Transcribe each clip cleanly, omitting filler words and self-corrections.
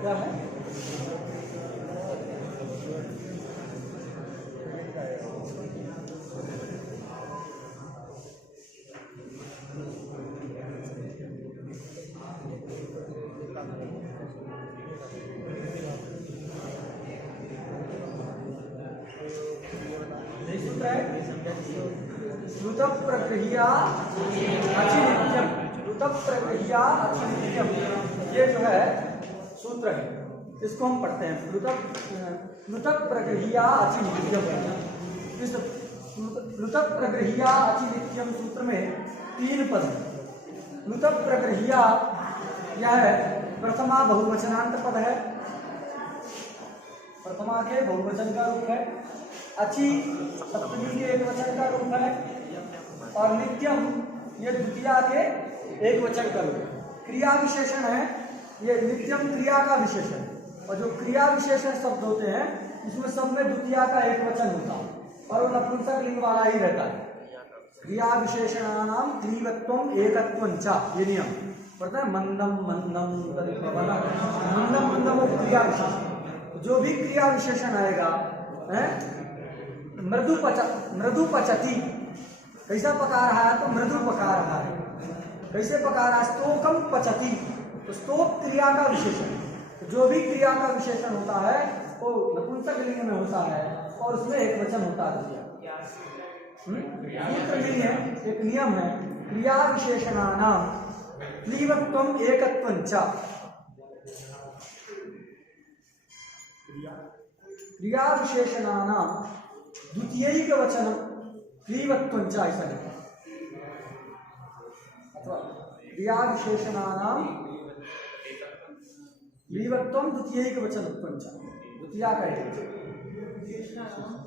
क्या है? श्रुतः प्रगृह्या अचिनित्यम, श्रुतः प्रगृह्या अचिनित्यम, ये जो है सूत्र है, इसको हम पढ़ते हैं। श्रुतः प्रगृह्या अचिनित्यम, इस श्रुतः प्रगृह्या अचिनित्यम सूत्र में 3 पद है। श्रुतः प्रगृह्या यह है प्रथमा बहुवचनांत पद है, प्रथमा के बहुवचन का रूप है। अचि सप्तमी के एक वचन का रूप है, और नित्यम ये द्वितीया के एक वचन का रूप है। क्रिया विशेषण है, ये नित्यम क्रिया का विशेषण, और जो क्रिया विशेषण शब्द होते हैं इसमें सब में द्वितीया का एक वचन होता है और वो नपुंसक लिंग वाला ही रहता है। क्रिया विशेषणानाम क्लीवत्वम एकत्वं च, ये नियम पढ़ता है। मंदम मंदम मंदम मंदम वो क्रिया विशेषण, जो भी क्रिया विशेषण आएगा है। मृदु पचती, कैसा पका रहा है? तो मृदु पका रहा है। कैसे पका रहा है? स्तोकम पचती, तो स्तोक क्रिया का विशेषण। जो भी क्रिया का विशेषण होता है वो नपुंसक लिंग में होता है और उसमें एक वचन होता है। सूत्र नहीं है, एक नियम है। क्रिया विशेषणानाम क्लीवत्वम एकत्वं च, क्रिया विशेषणानाम द्वितीयैक वचनम क्लीवत्वं च, ऐसा है। अथवा क्रिया विशेषणानाम क्लीवत्वम द्वितीयैक वचनत्वं च, द्वितीया का एक वचन।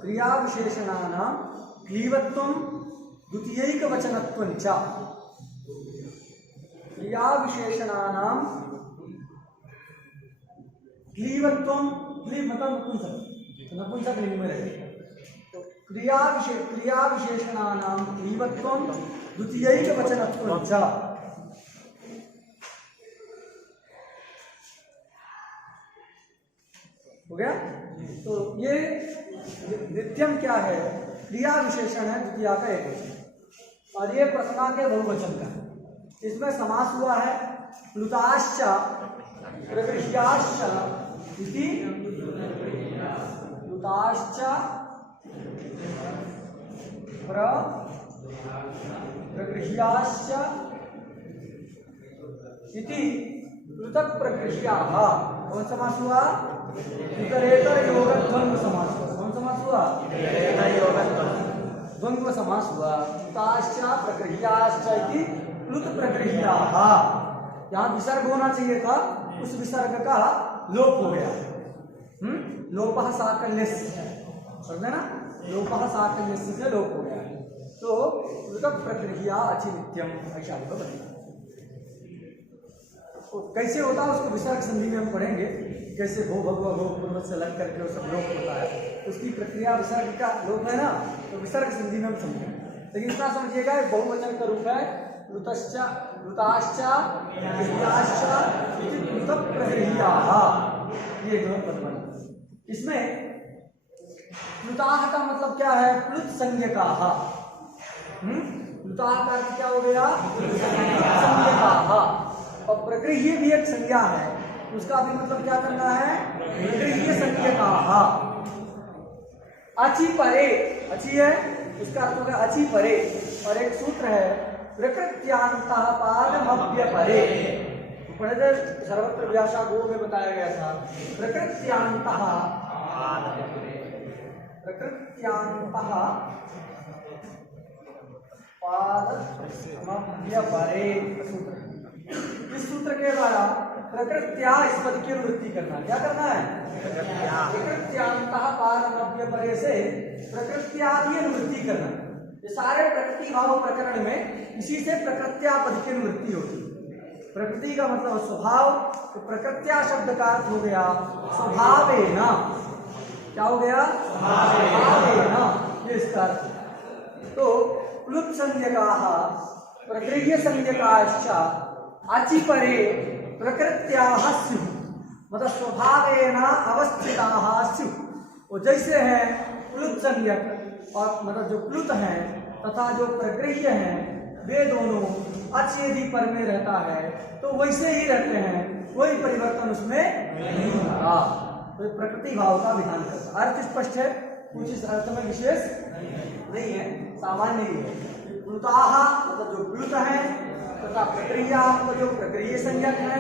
क्रिया विशेषणानाम क्लीवत्वम द्वितीयैक वचनत्वं च, क्रिया विशेषणानाम क्लीवत्वम, क्लीव मतलब नपुंसक, नपुंसक लिंग में रहेगा। तो क्रिया विशेषणानाम क्लीवत्वम द्वितीयैक वचनत्वं च। हो गया? तो ये नित्यम क्या है? क्रिया विशेषण है, द्वितीया का एक वचन, और ये प्रथमा के बहुवचन का। इसमें समास हुआ है प्लुताश्च प्रगृह्याश्च इति, प्लुताश्च प्रगृह्याश्च इति प्लुतः प्रगृह्याः। कौन समास हुआ? इतरेतर योग द्वंद्व समास हुआ। कौन समास हुआ? द्वंद्व समास हुआ। प्लुताश्च प्रगृह्याश्च इति प्लुत प्रगृह्याः। यहाँ विसर्ग होना चाहिए था, उस विसर्ग का लोप हो गया। लोपः साकल्यस्य, समझे ना? लोपः साकल्यस्य से लोप हो गया। तो प्लुत प्रगृह्या अचिनित्यम, ऐसा बनेगा। कैसे होता है उसको विसर्ग संधि में हम पढ़ेंगे, कैसे भो भगवा भो पूर्व से लग करके वो सब लोप होता है। उसकी प्रक्रिया विसर्ग का लोप है ना, तो विसर्ग संधि में हम समझेंगे। लेकिन इतना समझिएगा, बहुवचन का रूप है प्लुताश्च प्लुतः प्रगृह्याः, ये जो पद बना। इसमें प्लुताः का मतलब क्या है? प्लुत संज्ञकाः। प्लुताः का अर्थ क्या हो गया? संज्ञकाः। और प्रगृह्य भी एक संज्ञा है, उसका भी मतलब क्या करना है? प्रगृह्य संज्ञकाः। अचि परे, अचि है, उसका अर्थ होगा अचि परे। और एक सूत्र है प्रकृत्यांतः पादमभ्य परे। पढ़े थे सर्वत्र व्यासा गो में बताया गया था। प्रकृत्यांतः पादमभ्य परे सूत्र। इस सूत्र के द्वारा प्रकृत्या इस पद की अनुवृत्ति करना। क्या करना है? प्रकृत्यांतः पादमभ्य परे से प्रकृत्या की अनुवृत्ति करना। ये सारे प्रकृति भाव प्रकरण में इसी से प्रकृत्या पद की अनुवृत्ति होती है। प्रकृति का मतलब स्वभाव, तो प्रकृत्या शब्द का अर्थ हो गया स्वभावेन। क्या हो गया? स्वभावेन, ये इसका अर्थ। तो प्लुत संज्ञकाः प्रगृह्य संज्ञकाश्च अचि परे प्रकृत्याः स्युः। मतलब स्वभावेन अवस्थिताः स्युः, वो जैसे हैं प्लुत संज्ञक और मतलब जो प्लुत हैं तथा जो प्रगृह्य हैं वे दोनों अच यदि पर में रहता है तो वैसे ही रहते हैं, कोई परिवर्तन उसमें नहीं होता। तो प्रकृति भाव का विधान करता। अर्थ स्पष्ट है, कुछ इस अर्थ में विशेष नहीं है, सामान्य ही है। प्लुताः मतलब जो प्लुत है तथा प्रक्रिया मतलब जो प्रक्रिय संज्ञक है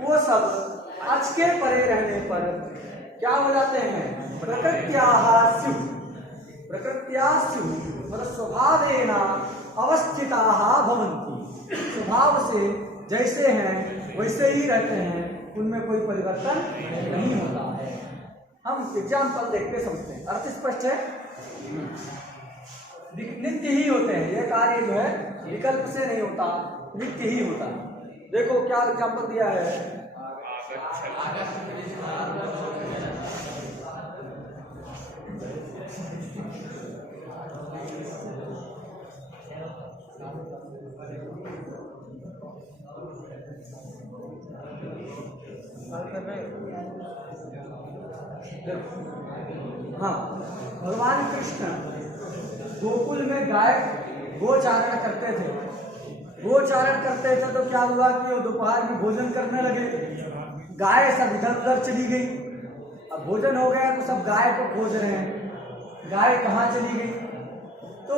वो सब अच के परे रहने पर क्या हो जाते हैं? प्रकृत्याः स्युः, प्रकृत्याः स्युः मतलब स्वभावेन अवस्थिताः भवन्ति, स्वभाव से जैसे हैं वैसे ही रहते हैं, उनमें कोई परिवर्तन नहीं होता है। हम एग्जाम्पल देख के समझते हैं। अर्थ स्पष्ट है, नित्य ही होते हैं, यह कार्य जो है विकल्प से नहीं होता, नित्य ही होता है। देखो क्या एग्जाम्पल दिया है, हाँ, भगवान कृष्ण गोकुल में गाय गोचारण करते थे। गोचारण करते थे तो क्या हुआ कि वो दोपहर में भोजन करने लगे, गाय सब इधर उधर चली गई। अब भोजन हो गया तो सब गाय को खोज रहे हैं, गाय कहाँ चली गई? तो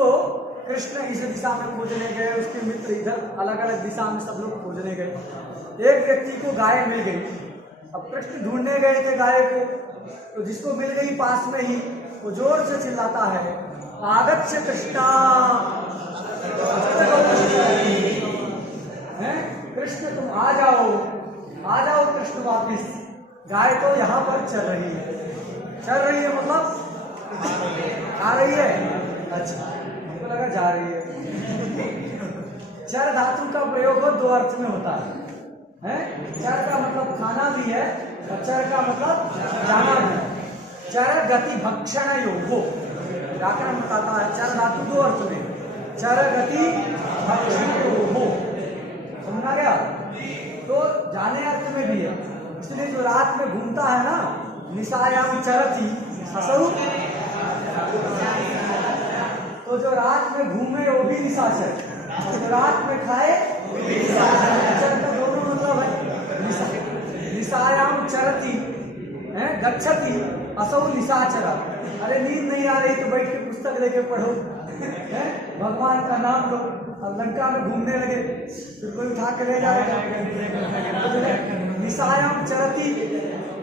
कृष्ण इस दिशा में खोजने गए, उसके मित्र इधर अलग अलग दिशा में सब लोग खोजने गए। एक व्यक्ति को गाय मिल गई। अब कृष्ण ढूंढने गए थे गाय को, तो जिसको मिल गई पास में ही वो जोर से चिल्लाता है, आगच्छ कृष्णा, कृष्ण तुम आ जाओ कृष्ण वापिस, गाय तो यहाँ पर चल रही है मतलब आ रही है, अच्छा हमको लगा जा रही है। चर धातु का प्रयोग दो अर्थ में होता है, चर का मतलब खाना भी है और चर का मतलब जाना भी है। चर गति भक्षण योगो, व्याकरण बताता है चर धातु दो अर्थ में, चर गति भक्षण योगो, समझा गया? तो जाने अर्थ में भी है, इसलिए जो रात में घूमता है ना, निशायाम चरति असौ, तो जो रात में घूमे वो भी निशाचर, जो रात में खाए निशाचर का दोनों मतलब है। निशायाम चरति है गच्छति असौ निशाचर, अरे नींद नहीं आ रही तो बैठ के पुस्तक लेके पढ़ो, है भगवान का नाम लो। अब लंका में घूमने लगे फिर कोई उठा के ले जाएगा। निशायाम चरति,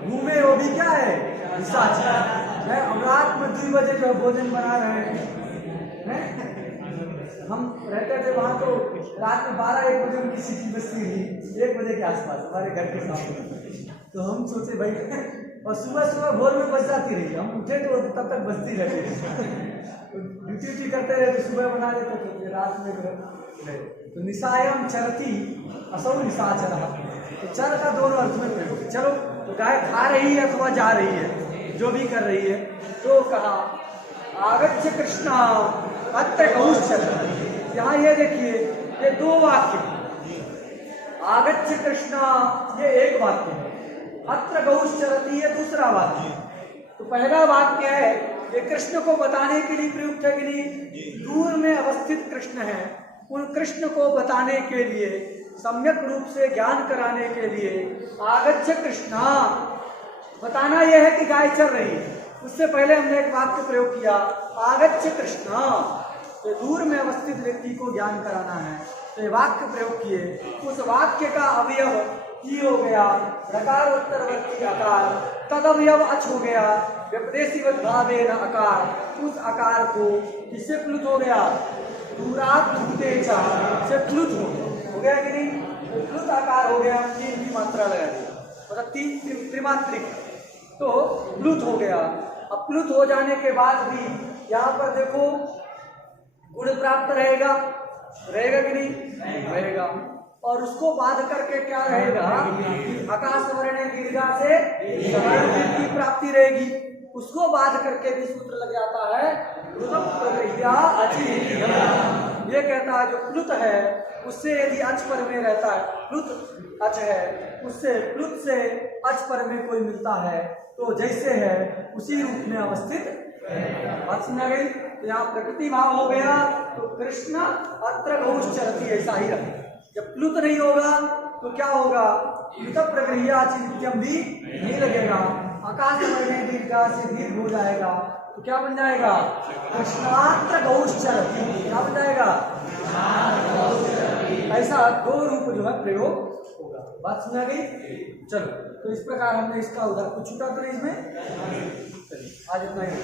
घूमे वो भी क्या है? निशाचर है। अब रात में 2 बजे जो भोजन बना रहे हैं, हम रहते थे वहां तो रात में 12-1 बजे उनकी सीटी बजती रही, 1 बजे के आसपास हमारे घर के सामने। तो हम सोचे भाई, और सुबह भोर में बज जाती रही, हम उठे तो तब तक बजती रहती। ड्यूटी करते रहे तो सुबह बना लेते थे, रात में गए। तो निशायम चरती असौ निशाचर, तो चर का दोनों अर्थ में प्रयोग। चलो तो गाय खा रही है अथवा जा रही है, जो भी कर रही है, तो कहा आगच्छ कृष्णा अत्र गौश्चरति। यहाँ ये देखिए, ये 2 वाक्य, आगच्छ कृष्णा ये एक वाक्य है, अत्र गौश्चरति ये दूसरा वाक्य। तो पहला वाक्य है ये कृष्ण को बताने के लिए प्रयुक्त है कि नहीं? दूर में अवस्थित कृष्ण है, उन कृष्ण को बताने के लिए, सम्यक रूप से ज्ञान कराने के लिए आगच्छ कृष्णा, बताना यह है कि गाय चल रही है। उससे पहले हमने एक वाक्य प्रयोग किया आगच्छ कृष्णा, तो दूर में अवस्थित व्यक्ति को ज्ञान कराना है, तो ये वाक्य प्रयोग किए। उस वाक्य का अवयव की हो गया रकार उत्तरवर्ती अकार, तद अवयव अच हो गया व्यपदेशीवत भावेन अकार। उस अकार को किससे प्लुत हो गया? दूरात भूतेचा से प्लुत हो गया कि नहीं? तो प्लुत आकार हो गया, 3 की मात्रा लगा दी, मतलब 3 त्रिमात्रिक, तो प्लुत हो गया। अब प्लुत हो जाने के बाद भी यहाँ पर देखो गुण प्राप्त रहेगा कि नहीं? रहेगा। और उसको बाध करके क्या रहेगा कि आकाश वर्ण दीर्घा से की प्राप्ति रहेगी। उसको बाध करके भी सूत्र लग जाता है ये कहता है जो प्लुत है उससे यदि अच पर में रहता है, प्लुत अच है उससे प्लुत से अच पर में कोई मिलता है तो जैसे है उसी रूप में अवस्थित है। बात समझ गई? तो यहाँ प्रकृति भाव हो गया तो कृष्ण अत्र गौश्चरति ऐसा ही रहे। जब प्लुत नहीं होगा तो क्या होगा? प्लुत प्रक्रिया नित्यम भी नहीं लगेगा, आकाश में दीर्घा से दीर्घ हो जाएगा तो क्या बन जाएगा? कृष्णात्र गौश्चरति। क्या बन जाएगा? ऐसा दो रूप जो है प्रयोग होगा। बात समझ गई? चलो, तो इस प्रकार हमने इसका उधर कुछ छूटा तो इसमें आज इतना ही।